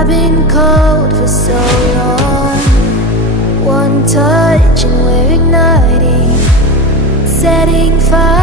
I've been cold for so long. One touch and we're igniting, setting fire